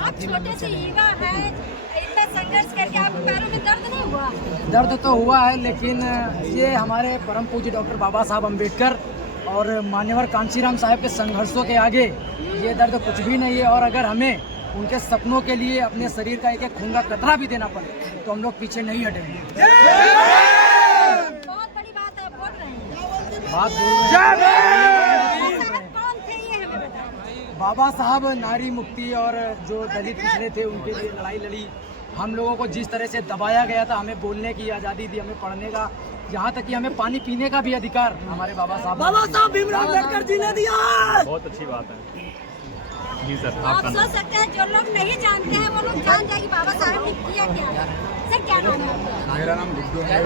आप छोटे से युवा है, इतना संघर्ष करके आपके पैरों में दर्द नहीं हुआ? दर्द तो हुआ है, लेकिन ये हमारे परम पूज्य डॉक्टर बाबा साहब अम्बेडकर और मान्यवर कांशीराम साहब के संघर्षों के आगे ये दर्द कुछ भी नहीं है। और अगर हमें उनके सपनों के लिए अपने शरीर का एक एक खून का कतरा भी देना पड़े तो हम लोग पीछे नहीं हटेंगे। बहुत बड़ी बात है, बोल रहे हैं। बात बोल रहे हैं। कौन थे ये हमें बताएं। बाबा साहब नारी मुक्ति और जो दलित पिछड़े थे उनके लिए लड़ाई लड़ी। हम लोगों को जिस तरह से दबाया गया था, हमें बोलने की आज़ादी दी, हमें पढ़ने का, यहाँ तक कि हमें पानी पीने का भी अधिकार हमारे बाबा साहब भीमराव अम्बेडकर जी ने दिया। बहुत अच्छी बात है जी सर। आप सोच सकते हैं जो लोग नहीं जानते हैं वो लोग जान जाए कि बाबा साहब ने किया क्या। सर क्या नाम है? मेरा नाम गुड्डू है।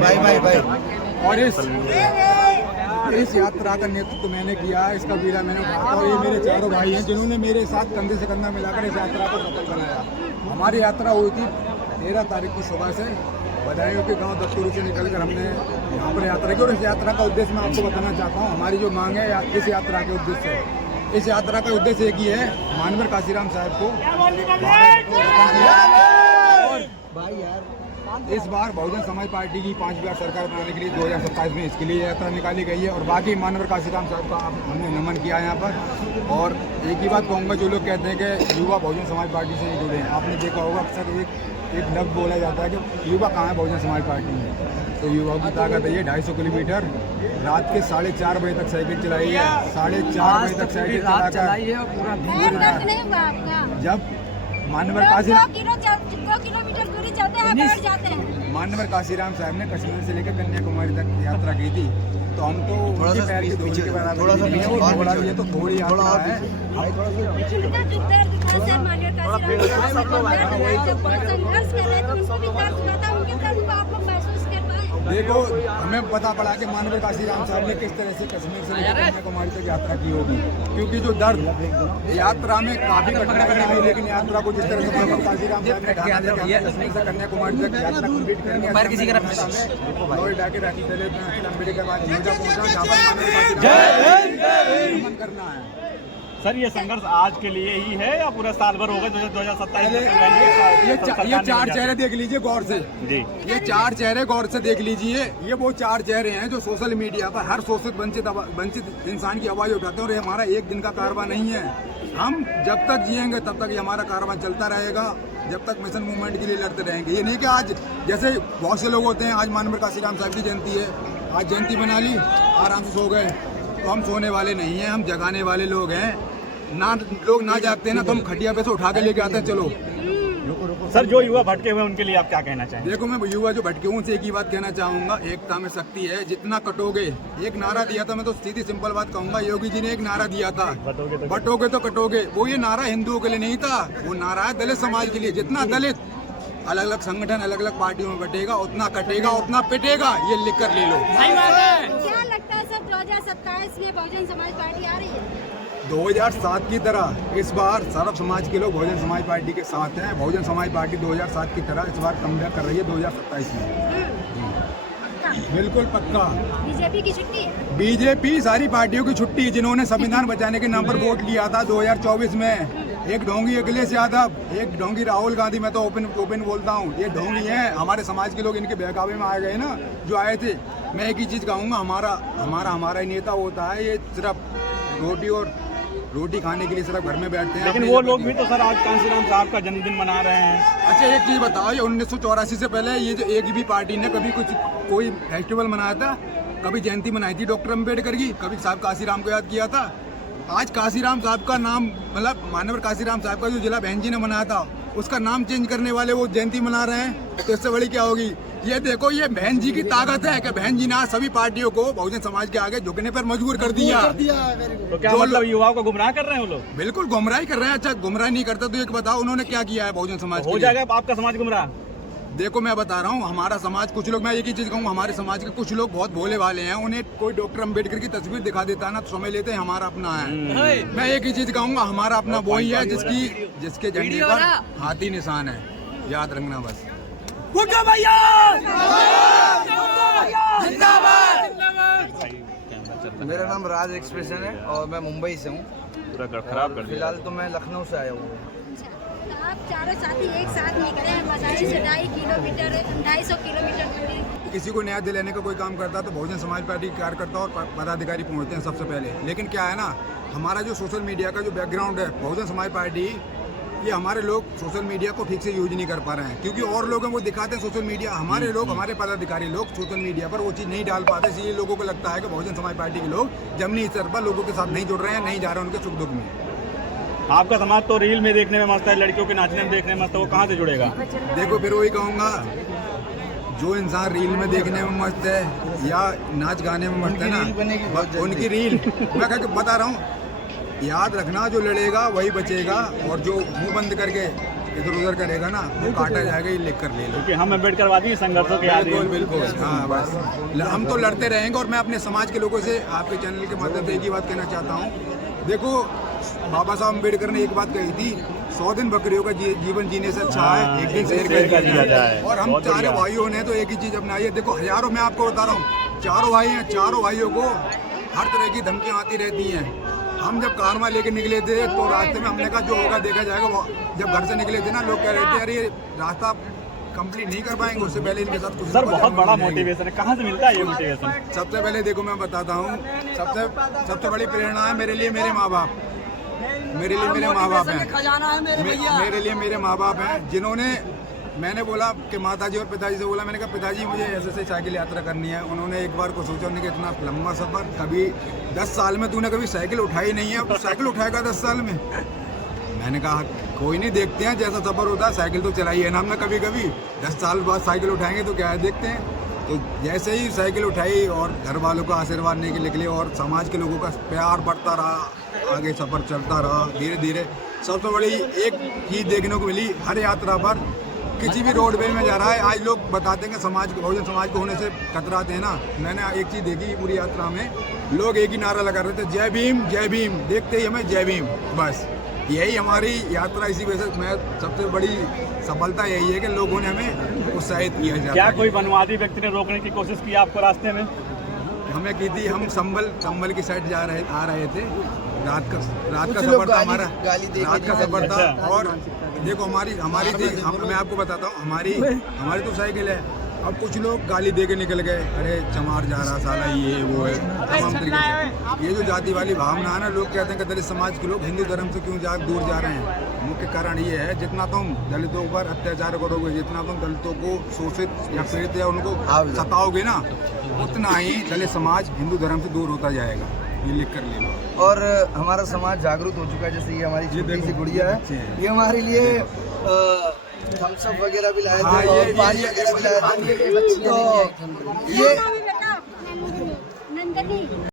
भाई और इस यात्रा का नेतृत्व मैंने किया, इसका बीड़ा मैंने उठाया और ये मेरे चारों भाई हैं जिन्होंने मेरे साथ कंधे से कंधा मिलाकर इस यात्रा को सफल बनाया। हमारी यात्रा हुई थी 13 तारीख की सुबह से बदायूं के गांव दत्तूरी से निकलकर हमने यहाँ पर यात्रा की। और इस यात्रा का उद्देश्य मैं आपको बताना चाहता हूँ। हमारी जो मांग है इस यात्रा के उद्देश्य, इस यात्रा का उद्देश्य एक ही है, मानवर काशीराम साहब को इस बार बहुजन समाज पार्टी की 5 बार सरकार बनाने के लिए 2027 में इसके लिए यात्रा निकाली गई है। और बाकी मानवर काशीराम साहब का हमने नमन किया है यहाँ पर। और एक ही बात कहूँगा, जो लोग कहते हैं कि युवा बहुजन समाज पार्टी से जुड़े हैं, आपने देखा होगा अक्सर एक लफ्ज़ बोला जाता है कि युवा कहाँ है बहुजन समाज पार्टी में। तो युवाओं की ताकत है ये 250 किलोमीटर रात के 4:30 बजे तक साइकिल चलाई है। 4:30 बजे तक साइकिल चलाई है और पूरा दर्द नहीं हुआ आपका? जब मानवर काशीराम 2 किलोमीटर दूरी चलते हैं, बैठ जाते हैं। मानवर काशीराम साहब ने कश्मीर से लेकर कन्याकुमारी तक यात्रा की थी, तो हम तो उनके पैर की धूल के बराबर थोड़ा ये तो थोड़ी यात्रा है। उनका जो दर्द था सर, मानवर काशीराम साहब जब संघर्ष कर रहे थे उनको भी दर्द हुआ था, उनके दर्द को आप लोग महसूस कर पाए? देखो, हमें पता पड़ा कि मानवर काशीराम साहब ने किस तरह से कश्मीर से लेकर कन्याकुमारी तक यात्रा की होगी, क्योंकि जो दर्द यात्रा में काफी कठिनाई आई, लेकिन यात्रा को जिस तरह से मानवर काशीराम साहब ने कहा था कि कश्मीर से कन्याकुमारी तक यात्रा कंप्लीट करेंगे, नोएडा के राखी तले लंबी के बाद नोएडा पहुंचा, जहाँ पर मानवर काशीराम नमन करना है। सर ये संघर्ष आज के लिए ही है या पूरा साल भर होगा 2027? ये 4 चेहरे देख लीजिए गौर से जी, ये 4 चेहरे गौर से देख लीजिए। ये वो 4 चेहरे हैं जो सोशल मीडिया पर हर शोषित वंचित इंसान की आवाज उठाते हैं। और ये हमारा एक दिन का कारवां नहीं है। हम जब तक जिएंगे तब तक ये हमारा कारवां चलता रहेगा, जब तक मिशन मूवमेंट के लिए लड़ते रहेंगे। ये नहीं कि आज जैसे बहुत से लोग होते हैं, आज मानवर काशीराम साहब की जयंती है, आज जयंती बना ली, आराम से सो गए, तो हम सोने वाले नहीं हैं, हम जगाने वाले लोग हैं। लोग ना जागते हैं ना, तो हम खटिया पे से उठा के लेके आते हैं। चलो सर जो युवा भटके हुए उनके लिए आप क्या कहना चाहेंगे? देखो, मैं युवा जो भटके हूँ से एक ही बात कहना चाहूंगा, एकता में शक्ति है। जितना कटोगे, एक नारा दिया था, मैं तो सीधी सिंपल बात कहूंगा, योगी जी ने एक नारा दिया था, बटोगे तो कटोगे। वो ये नारा हिंदुओं के लिए नहीं था, वो नारा है दलित समाज के लिए। जितना दलित अलग अलग संगठन अलग अलग पार्टियों में बटेगा, उतना कटेगा, उतना पिटेगा, ये लिख कर ले लो। क्या लगता है सर 2027 में बहुजन समाज पार्टी आ रही है? 2007 की तरह इस बार सर्व समाज के लोग बहुजन समाज पार्टी के साथ हैं। बहुजन समाज पार्टी 2007 की तरह इस बार कमबैक कर रही है 2027 में। बिल्कुल पक्का। बीजेपी की छुट्टी है? बीजेपी सारी पार्टियों की छुट्टी, जिन्होंने संविधान बचाने के नाम पर वोट लिया था 2024 में। एक ढोंगी अखिलेश यादव, एक ढोंगी राहुल गांधी। मैं तो ओपन बोलता हूँ, ये ढोंगी हैं। हमारे समाज के लोग इनके बहकावे में आ गए ना, जो आए थे। मैं एक ही चीज कहूँगा, हमारा ही नेता होता है। ये सिर्फ रोटी खाने के लिए सिर्फ घर में बैठते हैं। लेकिन वो लोग भी तो सर आज कांशीराम साहब का जन्मदिन मना रहे हैं। अच्छा, एक चीज बताओ, ये 1984 से पहले ये जो एक भी पार्टी ने कभी कोई फेस्टिवल मनाया था? कभी जयंती मनाई थी डॉक्टर अम्बेडकर की? कभी साहब काशीराम को याद किया था? आज काशीराम साहब का नाम, मतलब मानवर काशीराम साहब का जो जिला बहन जी ने बनाया था, उसका नाम चेंज करने वाले वो जयंती मना रहे हैं, तो इससे बड़ी क्या होगी? ये देखो, ये बहन जी की ताकत है कि बहन जी ने सभी पार्टियों को बहुजन समाज के आगे झुकने पर मजबूर कर दिया। तो क्या मतलब युवाओं को गुमराह कर रहे हैं वो लोग? बिल्कुल गुमराही कर रहे हैं। अच्छा, गुमराह नहीं करता तो एक बताओ उन्होंने क्या किया है बहुजन समाज हो जाएगा आपका समाज गुमराह? देखो, मैं बता रहा हूँ, हमारा समाज, कुछ लोग, मैं एक ही चीज कहूँगा, हमारे समाज के कुछ लोग बहुत भोले वाले हैं। उन्हें कोई डॉक्टर अम्बेडकर की तस्वीर दिखा देता है ना, तो समझ लेते हैं हमारा अपना है। मैं एक ही चीज कहूँगा, हमारा अपना वही है जिसके झंडे पर हाथी निशान है। याद रखना बस। भैया चलता है? मेरा नाम राज एक्सप्रेशन है और मैं मुंबई से हूँ। पूरा खराब कर दिया। फिलहाल तो मैं लखनऊ से आया हूँ। अच्छा, तो आप चारों साथी एक साथ निकले हैं मसारी से 250 किलोमीटर दूरी। किसी को न्याय दिलाने का कोई काम करता है तो बहुजन समाज पार्टी के कार्यकर्ता और पदाधिकारी पहुंचते हैं सबसे पहले। लेकिन क्या है ना, हमारा जो सोशल मीडिया का जो बैकग्राउंड है, बहुजन समाज पार्टी, ये हमारे लोग सोशल मीडिया को ठीक से यूज नहीं कर पा रहे हैं, क्योंकि और लोग हैं वो दिखाते हैं सोशल मीडिया, हमारे लोग, हमारे पदाधिकारी लोग सोशल मीडिया पर वो चीज़ नहीं डाल पाते। इसलिए लोगों को लगता है कि बहुजन समाज पार्टी के लोग जमीनी स्तर पर लोगों के साथ नहीं जुड़ रहे हैं, नहीं जा रहे हैं उनके सुख दुख में। आपका समाज तो रील में देखने में मस्त है, लड़कियों के नाचने में देखने में मस्त है, वो कहाँ से जुड़ेगा? देखो फिर वही कहूँगा, जो इंसान रील में देखने में मस्त है या नाच गाने में मस्त है ना, उनकी रील मैं क्या बता रहा हूँ, याद रखना, जो लड़ेगा वही बचेगा और जो मुंह बंद करके इधर उधर करेगा ना वो काटा जाएगा, ये लिख कर ले लो। क्योंकि हम अम्बेडकरवादी संघर्षों के आदी हैं। बिल्कुल हाँ, बस हम तो लड़ते रहेंगे। और मैं अपने समाज के लोगों से आपके चैनल के माध्यम से एक ही बात कहना चाहता हूँ, देखो बाबा साहब अम्बेडकर ने एक बात कही थी, 100 दिन बकरियों का जीवन जीने से अच्छा है एक दिन शेर का जिया जाए। और हम चारों भाइयों ने तो एक ही चीज अपनाई है। देखो हजारों, मैं आपको बता रहा हूँ, चारों भाई हैं, चारों भाइयों को हर तरह की धमकियाँ आती रहती हैं। हम जब कारमा लेके निकले थे तो रास्ते में हमने कहा जो होगा देखा जाएगा। जब घर से निकले थे ना, लोग कह रहे थे अरे रास्ता कंप्लीट नहीं कर पाएंगे, उससे पहले इनके साथ कुछ। सर बहुत बड़ा मोटिवेशन है, कहाँ से मिलता है ये मोटिवेशन? सबसे पहले देखो मैं बताता हूँ, सबसे बड़ी प्रेरणा है मेरे लिए मेरे माँ बाप। मेरे लिए मेरे माँ बाप हैं, मेरे लिए मेरे माँ बाप हैं, जिन्होंने, मैंने बोला कि माताजी और पिताजी से बोला, मैंने कहा पिताजी मुझे ऐसे साइकिल यात्रा करनी है। उन्होंने एक बार को सोचा, उन्होंने कहा इतना लंबा सफ़र, कभी 10 साल में तूने कभी साइकिल उठाई नहीं है, साइकिल उठाएगा 10 साल में? मैंने कहा कोई नहीं, देखते हैं जैसा सफ़र होता है, साइकिल तो चलाई है ना हमने कभी कभी, 10 साल बाद साइकिल उठाएंगे तो क्या है, देखते हैं। तो जैसे ही साइकिल उठाई और घर वालों का आशीर्वाद लेके निकले और समाज के लोगों का प्यार बढ़ता रहा, आगे सफ़र चलता रहा धीरे धीरे। सबसे बड़ी एक चीज़ देखने को मिली, हर यात्रा पर किसी भी रोडवे में जा रहा है, आज लोग बताते हैं कि समाज को, बहुजन समाज को होने से कतराते हैं ना। मैंने एक चीज़ देखी पूरी यात्रा में, लोग एक ही नारा लगा रहे थे, जय भीम जय भीम, देखते ही हमें जय भीम। बस यही हमारी यात्रा, इसी वजह से मैं सबसे बड़ी सफलता यही है कि लोगों ने हमें उत्साहित किया जाता है। क्या कोई वनवादी व्यक्ति ने रोकने की कोशिश की आपको रास्ते में? हमें की थी, हम संभल की साइड आ रहे थे, रात का सफर था हमारा, रात का सफर था। और देखो हमारी थी, मैं आपको बताता हूँ, हमारी तो साइकिल है। अब कुछ लोग गाली दे के निकल गए, अरे चमार जा रहा साला, ये वो है, तमाम तरीके से। ये जो जाति वाली भावना है ना, लोग कहते हैं कि दलित समाज के लोग हिंदू धर्म से क्यों दूर जा रहे हैं। मुख्य कारण ये है, जितना तुम दलितों पर अत्याचार करोगे, जितना तुम दलितों को शोषित या पीड़ित या उनको सताओगे ना, उतना ही दलित समाज हिंदू धर्म से दूर होता जाएगा। ये लिख कर ले लो। और हमारा समाज जागरूक हो चुका है, जैसे ये हमारी छोटी सी गुड़िया है, ये हमारे लिए थम्स अप वगैरह भी लाए थे और पानी वगैरह भी लाए थे। तो ये नंदनी